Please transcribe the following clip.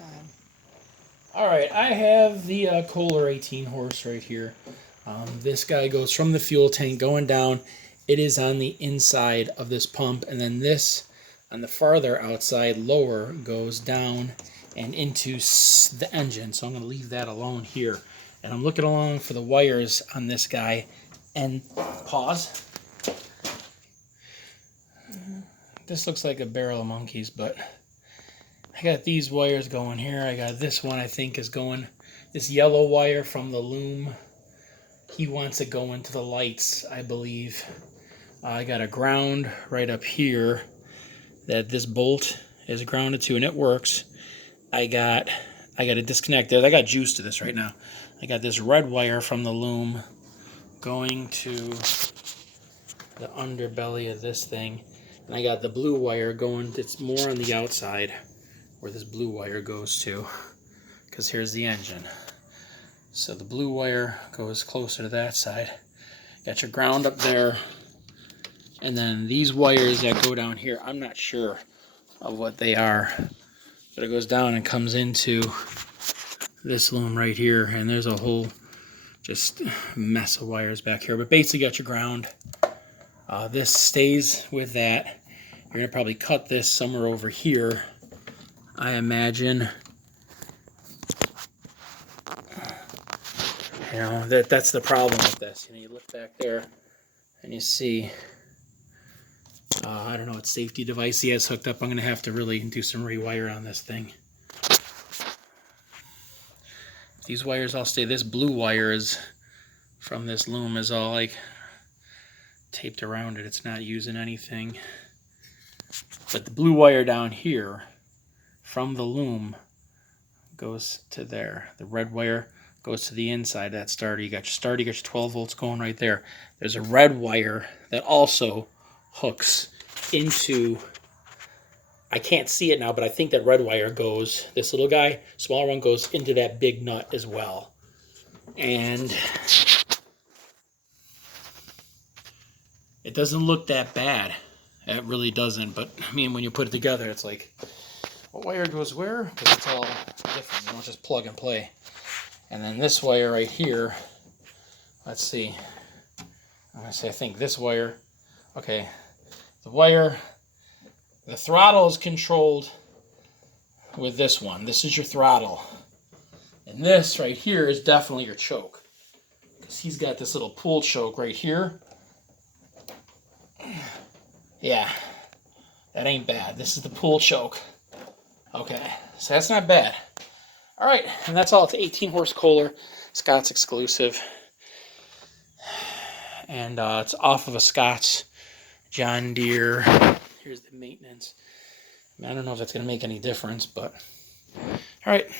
time. All right, I have the Kohler 18 horse right here. This guy goes from the fuel tank going down. It is on the inside of this pump, and then this on the farther outside lower goes down and into the engine. So I'm going to leave that alone here. And I'm looking along for the wires on this guy. And pause. This looks like a barrel of monkeys, but I got these wires going here. I got this one I think is going, this yellow wire from the loom. He wants it going to the lights, I believe. I got a ground right up here that this bolt is grounded to, and it works. I got to disconnect this. I got juice to this right now. I got this red wire from the loom going to the underbelly of this thing. And I got the blue wire going, it's more on the outside where this blue wire goes to, because here's the engine. So the blue wire goes closer to that side. Got your ground up there. And then these wires that go down here, I'm not sure of what they are. But it goes down and comes into this loom right here. And there's a whole just mess of wires back here. But basically got your ground. This stays with that. You're going to probably cut this somewhere over here, I imagine. You know, that's the problem with this. You know, you look back there and you see, I don't know what safety device he has hooked up. I'm going to have to really do some rewire on this thing. These wires all stay. This blue wire is from this loom is all like taped around it. It's not using anything. But the blue wire down here from the loom goes to there. The red wire goes to the inside of that starter. You got your starter, you got your 12 volts going right there. There's a red wire that also hooks into, I can't see it now, but I think that red wire goes, this little guy, smaller one goes into that big nut as well. And it doesn't look that bad. It really doesn't, but I mean, when you put it together, it's like, what wire goes where? Because it's all different. You don't just plug and play. And then this wire right here, let's see. I'm going to say, I think this wire, okay, the wire, the throttle is controlled with this one. This is your throttle. And this right here is definitely your choke, because he's got this little pull choke right here. Yeah, that ain't bad. This is the pull choke. Okay, so that's not bad. All right, and that's all. It's 18 horse Kohler, Scott's exclusive. And it's off of a Scott's John Deere. Here's the maintenance. I don't know if that's going to make any difference, but all right.